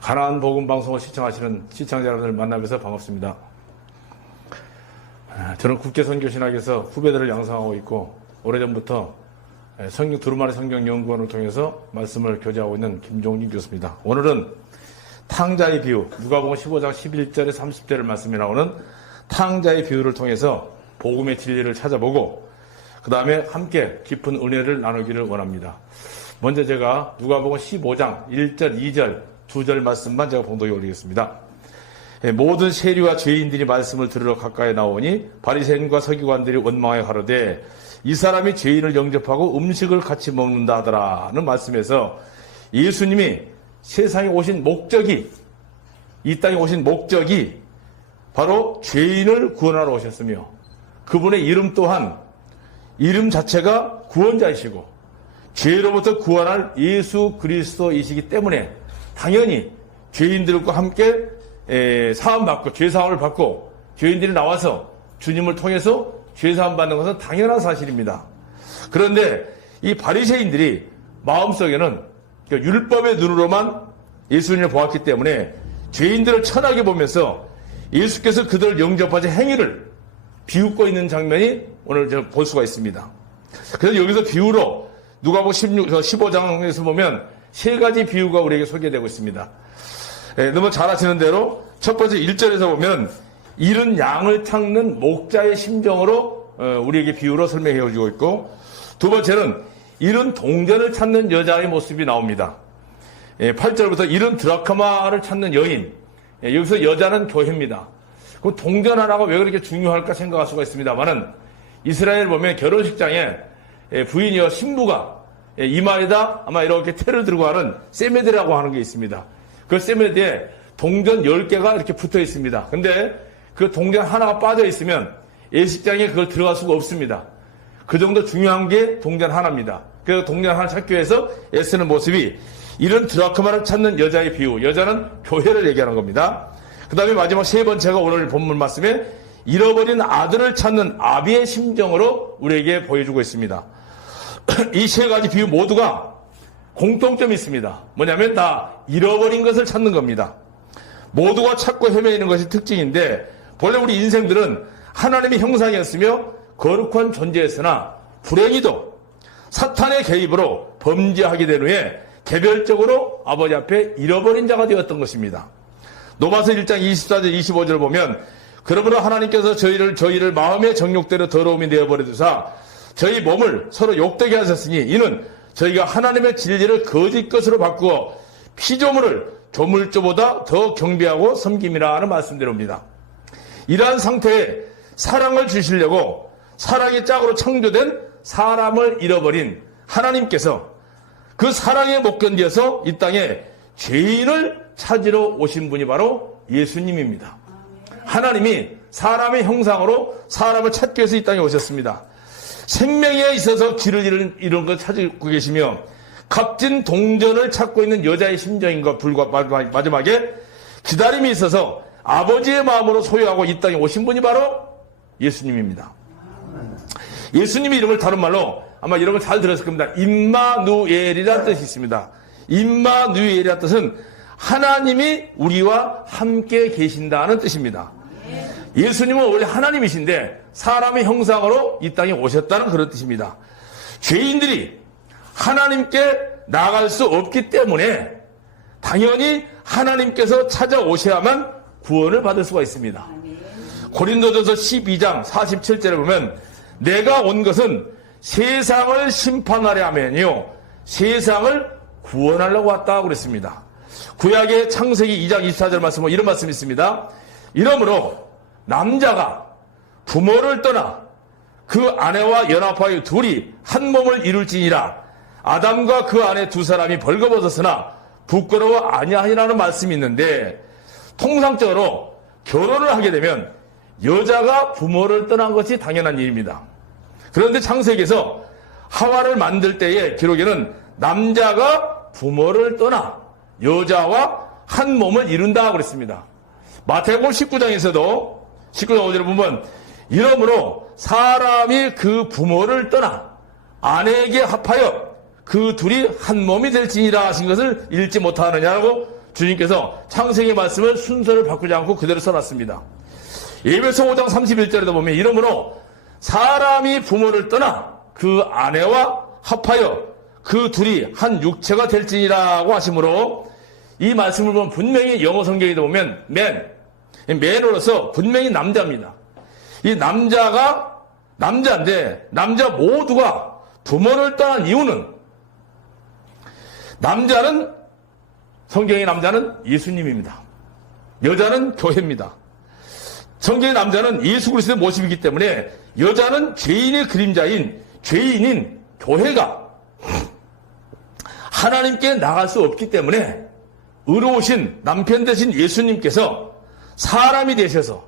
가나안 복음 방송을 시청하시는 시청자 여러분을 만나면서 반갑습니다. 저는 국제선교신학에서 후배들을 양성하고 있고 오래전부터 두루마리 성경 연구원을 통해서 말씀을 교제하고 있는 김종진 교수입니다. 오늘은 탕자의 비유, 누가복음 15장 11절에 30절의 말씀이 나오는 탕자의 비유를 통해서 복음의 진리를 찾아보고 그 다음에 함께 깊은 은혜를 나누기를 원합니다. 먼저 제가 누가복음 15장 1절, 2절, 2절 말씀만 제가 봉독에 올리겠습니다. 모든 세리와 죄인들이 말씀을 들으러 가까이 나오니 바리새인과 서기관들이 원망하여 가로되 이 사람이 죄인을 영접하고 음식을 같이 먹는다 하더라는 말씀에서 예수님이 세상에 오신 목적이, 이 땅에 오신 목적이 바로 죄인을 구원하러 오셨으며 그분의 이름 또한 이름 자체가 구원자이시고 죄로부터 구원할 예수 그리스도이시기 때문에 당연히 죄인들과 함께 사함받고 죄사함을 받고 죄인들이 나와서 주님을 통해서 죄사함 받는 것은 당연한 사실입니다. 그런데 이 바리새인들이 마음속에는 율법의 눈으로만 예수님을 보았기 때문에 죄인들을 천하게 보면서 예수께서 그들을 영접하신 행위를 비웃고 있는 장면이 오늘 볼 수가 있습니다. 그래서 여기서 비유로 누가복음 15장에서 보면 세 가지 비유가 우리에게 소개되고 있습니다. 너무 잘 아시는 대로 첫 번째 1절에서 보면 이른 양을 찾는 목자의 심정으로 우리에게 비유로 설명해 주고 있고, 두 번째는 이른 동전을 찾는 여자의 모습이 나옵니다. 8절부터 이른 드라크마를 찾는 여인, 여기서 여자는 교회입니다. 그 동전 하나가 왜 그렇게 중요할까 생각할 수가 있습니다만은 이스라엘 보면 결혼식장에 부인이와 신부가 이마에다 아마 이렇게 테를 들고 하는 세메드라고 하는 게 있습니다. 그 세메드에 동전 10개가 이렇게 붙어 있습니다. 근데 그 동전 하나가 빠져 있으면 예식장에 그걸 들어갈 수가 없습니다. 그 정도 중요한 게 동전 하나입니다. 그 동전 하나 찾기 위해서 애쓰는 모습이 이런 드라크마를 찾는 여자의 비유, 여자는 교회를 얘기하는 겁니다. 그 다음에 마지막 세 번째가 오늘 본문 말씀에 잃어버린 아들을 찾는 아비의 심정으로 우리에게 보여주고 있습니다. 이 세 가지 비유 모두가 공통점이 있습니다. 뭐냐면 다 잃어버린 것을 찾는 겁니다. 모두가 찾고 헤매이는 것이 특징인데 본래 우리 인생들은 하나님의 형상이었으며 거룩한 존재였으나 불행히도 사탄의 개입으로 범죄하게 된 후에 개별적으로 아버지 앞에 잃어버린 자가 되었던 것입니다. 로마서 1장 24절 25절 보면 그러므로 하나님께서 저희를 마음의 정욕대로 더러움이 내어버려두사 저희 몸을 서로 욕되게 하셨으니 이는 저희가 하나님의 진리를 거짓 것으로 바꾸어 피조물을 조물주보다 더 경배하고 섬김이라 하는 말씀대로입니다. 이러한 상태에 사랑을 주시려고 사랑의 짝으로 창조된 사람을 잃어버린 하나님께서 그 사랑에 못 견뎌서 이 땅에 죄인을 찾으러 오신 분이 바로 예수님입니다. 하나님이 사람의 형상으로 사람을 찾기 위해서 이 땅에 오셨습니다. 생명에 있어서 길을 잃은 걸 찾고 계시며 값진 동전을 찾고 있는 여자의 심정인과 불과 마지막에 기다림이 있어서 아버지의 마음으로 소유하고 이 땅에 오신 분이 바로 예수님입니다. 예수님의 이름을 다른 말로 아마 이런 걸 잘 들었을 겁니다. 임마누엘이라는 뜻이 있습니다. 임마누엘이라는 뜻은 하나님이 우리와 함께 계신다는 뜻입니다. 예수님은 원래 하나님이신데 사람의 형상으로 이 땅에 오셨다는 그런 뜻입니다. 죄인들이 하나님께 나아갈 수 없기 때문에 당연히 하나님께서 찾아오셔야만 구원을 받을 수가 있습니다. 고린도전서 12장 47절에 보면 내가 온 것은 세상을 심판하려 하면요 세상을 구원하려고 왔다고 그랬습니다. 구약의 창세기 2장 24절 말씀은 이런 말씀이 있습니다. 이러므로 남자가 부모를 떠나 그 아내와 연합하여 둘이 한 몸을 이룰지니라. 아담과 그 아내 두 사람이 벌거벗었으나 부끄러워 아니하니라는 말씀이 있는데 통상적으로 결혼을 하게 되면 여자가 부모를 떠난 것이 당연한 일입니다. 그런데 창세기에서 하와를 만들 때의 기록에는 남자가 부모를 떠나 여자와 한 몸을 이룬다 그랬습니다. 마태복음 19장에서도 19장 5절에 보면 이러므로 사람이 그 부모를 떠나 아내에게 합하여 그 둘이 한 몸이 될지니라 하신 것을 읽지 못하느냐고 주님께서 창세기의 말씀을 순서를 바꾸지 않고 그대로 써놨습니다. 에베소 5장 31절에도 보면 이러므로 사람이 부모를 떠나 그 아내와 합하여 그 둘이 한 육체가 될지니라고 하시므로 이 말씀을 보면 분명히 영어 성경에도 보면 맨으로서 분명히 남자입니다. 이 남자가 남자인데 남자 모두가 부모를 떠난 이유는 성경의 남자는 예수님입니다. 여자는 교회입니다. 성경의 남자는 예수 그리스도의 모습이기 때문에 여자는 죄인의 그림자인 죄인인 교회가 하나님께 나갈 수 없기 때문에 의로우신 남편 되신 예수님께서 사람이 되셔서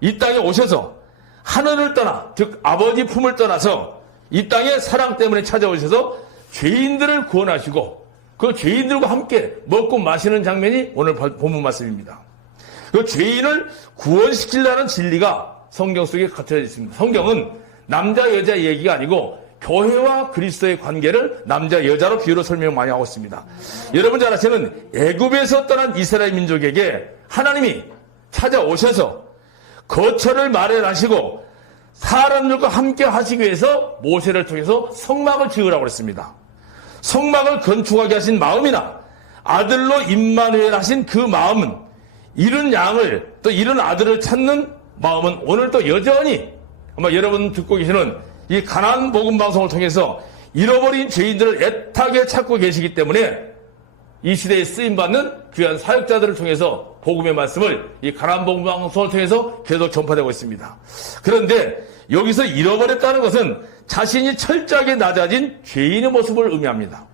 이 땅에 오셔서 하늘을 떠나 즉 아버지 품을 떠나서 이 땅에 사랑 때문에 찾아오셔서 죄인들을 구원하시고 그 죄인들과 함께 먹고 마시는 장면이 오늘 본문 말씀입니다. 그 죄인을 구원시키려는 진리가 성경 속에 갇혀 있습니다. 성경은 남자 여자 얘기가 아니고 교회와 그리스도의 관계를 남자 여자로 비유로 설명 많이 하고 있습니다. 여러분 잘 아시는 애굽에서 떠난 이스라엘 민족에게 하나님이 찾아오셔서 거처를 마련하시고 사람들과 함께 하시기 위해서 모세를 통해서 성막을 지으라고 했습니다. 성막을 건축하게 하신 마음이나 아들로 임마누엘 하신 그 마음은 이른 양을 또 이른 아들을 찾는 마음은 오늘도 여전히 아마 여러분 듣고 계시는 이 가나안 복음 방송을 통해서 잃어버린 죄인들을 애타게 찾고 계시기 때문에 이 시대에 쓰임받는 귀한 사역자들을 통해서 복음의 말씀을 이 가나안 복음 방송을 통해서 계속 전파되고 있습니다. 그런데 여기서 잃어버렸다는 것은 자신이 철저하게 낮아진 죄인의 모습을 의미합니다.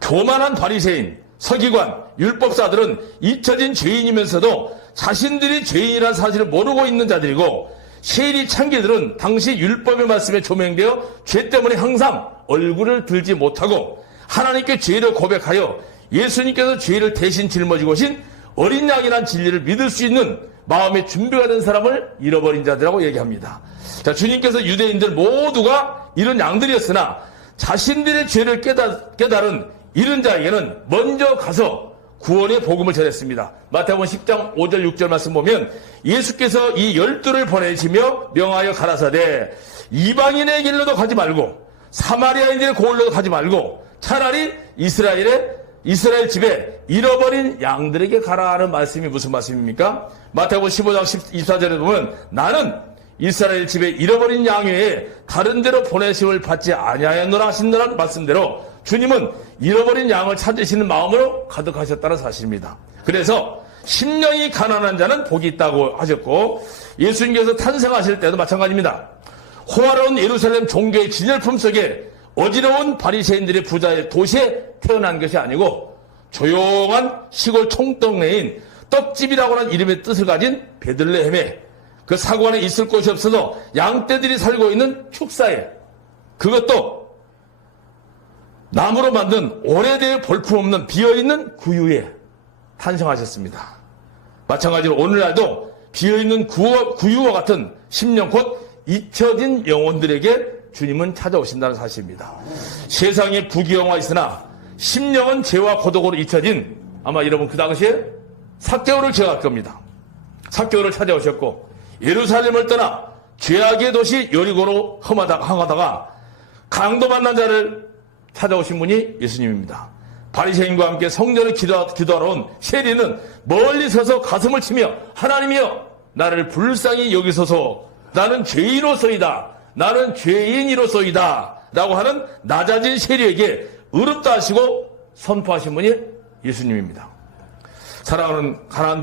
교만한 바리새인, 서기관, 율법사들은 잊혀진 죄인이면서도 자신들이 죄인이라는 사실을 모르고 있는 자들이고 세리 창기들은 당시 율법의 말씀에 조명되어 죄 때문에 항상 얼굴을 들지 못하고 하나님께 죄를 고백하여 예수님께서 죄를 대신 짊어지고 오신 어린 양이란 진리를 믿을 수 있는 마음의 준비가 된 사람을 잃어버린 자들이라고 얘기합니다. 자, 주님께서 유대인들 모두가 이런 양들이었으나 자신들의 죄를 깨달은 이런 자에게는 먼저 가서 구원의 복음을 전했습니다. 마태복음 10장 5절 6절 말씀 보면 예수께서 이 12를 보내시며 명하여 가라사대 이방인의 길로도 가지 말고 사마리아인들의 고을로도 가지 말고 차라리 이스라엘 집에 잃어버린 양들에게 가라 하는 말씀이 무슨 말씀입니까? 마태복음 15장 24절에 보면 나는 이스라엘 집에 잃어버린 양 외에 다른 데로 보내심을 받지 아니하였노라 하신다는 말씀대로 주님은 잃어버린 양을 찾으시는 마음으로 가득하셨다는 사실입니다. 그래서 심령이 가난한 자는 복이 있다고 하셨고 예수님께서 탄생하실 때도 마찬가지입니다. 호화로운 예루살렘 종교의 진열품 속에 어지러운 바리새인들의 부자의 도시에 태어난 것이 아니고 조용한 시골 총동네인 떡집이라고 하는 이름의 뜻을 가진 베들레헴에 그 사고 안에 있을 곳이 없어서 양떼들이 살고 있는 축사에 그것도 나무로 만든 오래되어 볼품없는 비어있는 구유에 탄생하셨습니다. 마찬가지로 오늘날도 비어있는 구유와 같은 심령 곧 잊혀진 영혼들에게 주님은 찾아오신다는 사실입니다. 세상에 부귀영화 있으나 심령은 죄와 고독으로 잊혀진 아마 여러분 그 당시에 삭개오를 지어갈 겁니다. 삭개오를 찾아오셨고 예루살렘을 떠나 죄악의 도시 여리고로 항하다가 강도 만난 자를 찾아오신 분이 예수님입니다. 바리새인과 함께 성전을 기도하러 온 세리는 멀리 서서 가슴을 치며 하나님이여 나를 불쌍히 여기소서 나는 죄인으로서이다. 나는 죄인이로서이다. 라고 하는 낮아진 세리에게 의롭다 하시고 선포하신 분이 예수님입니다. 사랑하는 가나안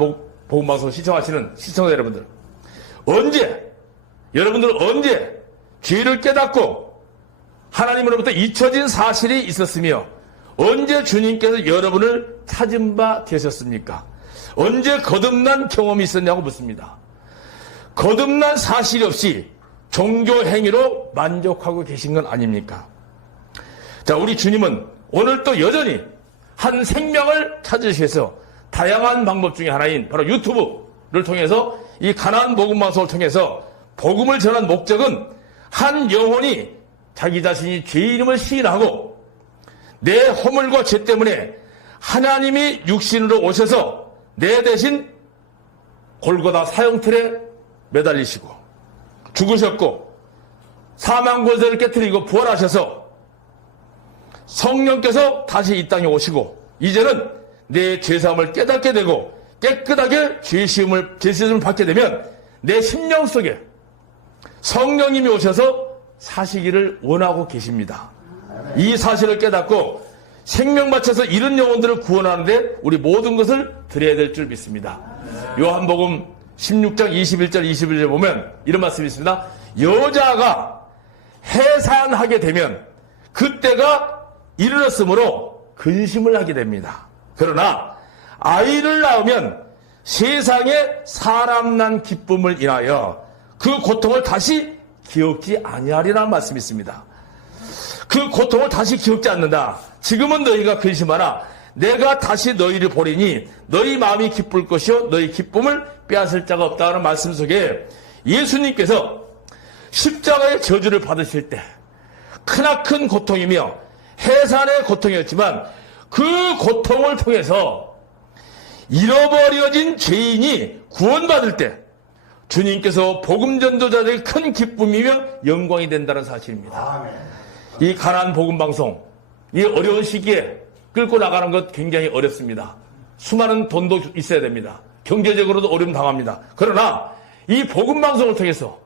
복음방송 시청하시는 시청자 여러분들 여러분들은 언제 죄를 깨닫고 하나님으로부터 잊혀진 사실이 있었으며 언제 주님께서 여러분을 찾은 바 되셨습니까? 언제 거듭난 경험이 있었냐고 묻습니다. 거듭난 사실이 없이 종교 행위로 만족하고 계신 건 아닙니까? 자, 우리 주님은 오늘 또 여전히 한 생명을 찾으시기 위해서 다양한 방법 중에 하나인 바로 유튜브를 통해서 이 가나안 복음 방송을 통해서 복음을 전한 목적은 한 영혼이 자기 자신이 죄인임을 시인하고 내 허물과 죄 때문에 하나님이 육신으로 오셔서 내 대신 골고다 사형틀에 매달리시고 죽으셨고 사망 권세를 깨뜨리고 부활하셔서 성령께서 다시 이 땅에 오시고 이제는 내 죄사함을 깨닫게 되고 깨끗하게 죄시움을 받게 되면 내 심령 속에 성령님이 오셔서 사시기를 원하고 계십니다. 이 사실을 깨닫고 생명 바쳐서 잃은 영혼들을 구원하는데 우리 모든 것을 드려야 될 줄 믿습니다. 요한복음 16장 21절 21절에 보면 이런 말씀이 있습니다. 여자가 해산하게 되면 그때가 이르렀으므로 근심을 하게 됩니다. 그러나 아이를 낳으면 세상에 사람 난 기쁨을 인하여 그 고통을 다시 기억지 아니하리라는 말씀이 있습니다. 그 고통을 다시 기억지 않는다. 지금은 너희가 근심하라. 내가 다시 너희를 보리니 너희 마음이 기쁠 것이요 너희 기쁨을 빼앗을 자가 없다는 말씀 속에 예수님께서 십자가의 저주를 받으실 때 크나큰 고통이며 해산의 고통이었지만 그 고통을 통해서 잃어버려진 죄인이 구원받을 때 주님께서 복음 전도자들의 큰 기쁨이며 영광이 된다는 사실입니다. 이 가나안 복음 방송, 이 어려운 시기에 끌고 나가는 것 굉장히 어렵습니다. 수많은 돈도 있어야 됩니다. 경제적으로도 어려움 당합니다. 그러나 이 복음 방송을 통해서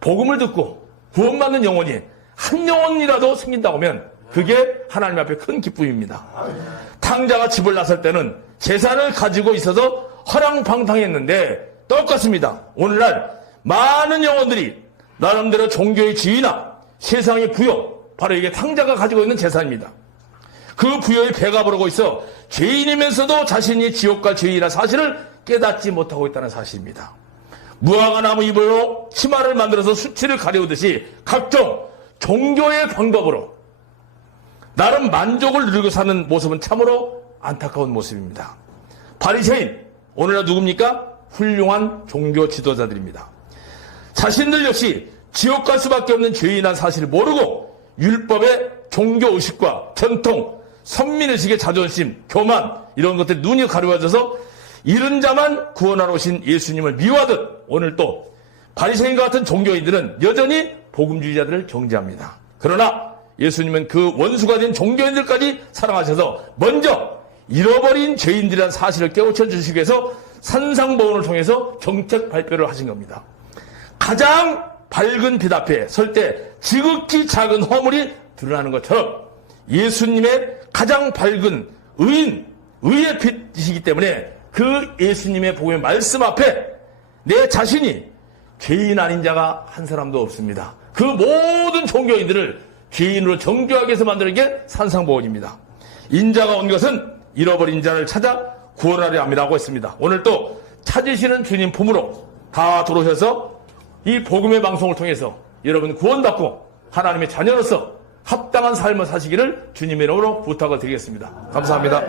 복음을 듣고 구원받는 영혼이 한 영혼이라도 생긴다고 하면 그게 하나님 앞에 큰 기쁨입니다. 탕자가 집을 나설 때는 재산을 가지고 있어서 허랑방탕했는데 똑같습니다. 오늘날 많은 영혼들이 나름대로 종교의 지위나 세상의 부여, 바로 이게 탕자가 가지고 있는 재산입니다. 그 부여의 배가 부르고 있어 죄인이면서도 자신이 지옥 갈 죄인이라는 사실을 깨닫지 못하고 있다는 사실입니다. 무화과 나무 잎으로 치마를 만들어서 수치를 가려우듯이 각종 종교의 방법으로 나름 만족을 누리고 사는 모습은 참으로 안타까운 모습입니다. 바리새인, 오늘날 누굽니까? 훌륭한 종교 지도자들입니다. 자신들 역시 지옥 갈 수밖에 없는 죄인이라는 사실을 모르고 율법의 종교의식과 전통, 선민의식의 자존심, 교만 이런 것들 눈이 가려워져서 이른 자만 구원하러 오신 예수님을 미워하듯 오늘 또 바리새인과 같은 종교인들은 여전히 복음주의자들을 경계합니다. 그러나 예수님은 그 원수가 된 종교인들까지 사랑하셔서 먼저 잃어버린 죄인들이라는 사실을 깨우쳐 주시기 위해서 산상보훈을 통해서 정책 발표를 하신 겁니다. 가장 밝은 빛 앞에 설 때 지극히 작은 허물이 드러나는 것처럼 예수님의 가장 밝은 의의 빛이시기 때문에 그 예수님의 복음의 말씀 앞에 내 자신이 죄인 아닌 자가 한 사람도 없습니다. 그 모든 종교인들을 죄인으로 정죄하기 위해서 만드는 게 산상보훈입니다. 인자가 온 것은 잃어버린 자를 찾아 구원하려 함이라고 했습니다. 오늘 또 찾으시는 주님 품으로 다 들어오셔서 이 복음의 방송을 통해서 여러분 구원받고 하나님의 자녀로서 합당한 삶을 사시기를 주님의 이름으로 부탁을 드리겠습니다. 감사합니다.